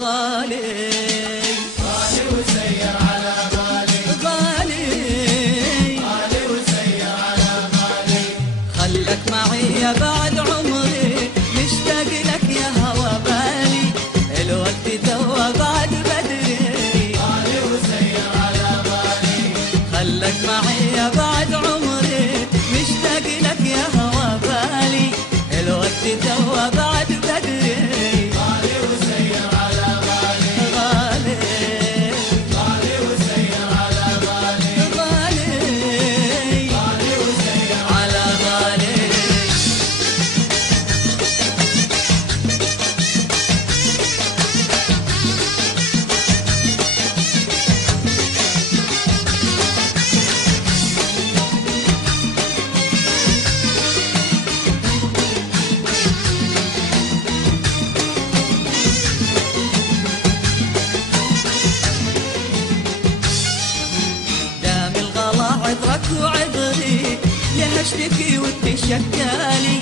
غالي غالي وسير على غالي، غالي غالي وسير على غالي. خلك معي يا بعد عمري، مشتاق لك يا هوى بالي، الوقت توا بعد بدري. غالي وسير على غالي، خلك معي يا بعد عمري، مشتاق لك يا هوى بالي، الوقت توا بعد بدري. غالي وسير على غالي، غالي غالي وسير على غالي، غالي غالي وسير على غالي. دام الغلا عذرك وعذري، ليه اشتكي وتشكالي؟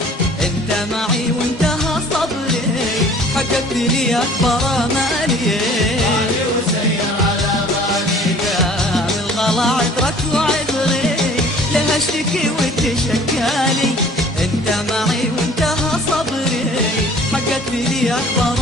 انت معي وانتهى صبري، حققت لي اكبر امالي. غالي وسير على غالي، دام الغلا عذرك وعذري، ليه اشتكي وتشكالي؟ انت معي وانتهى صبري، حققت لي اكبر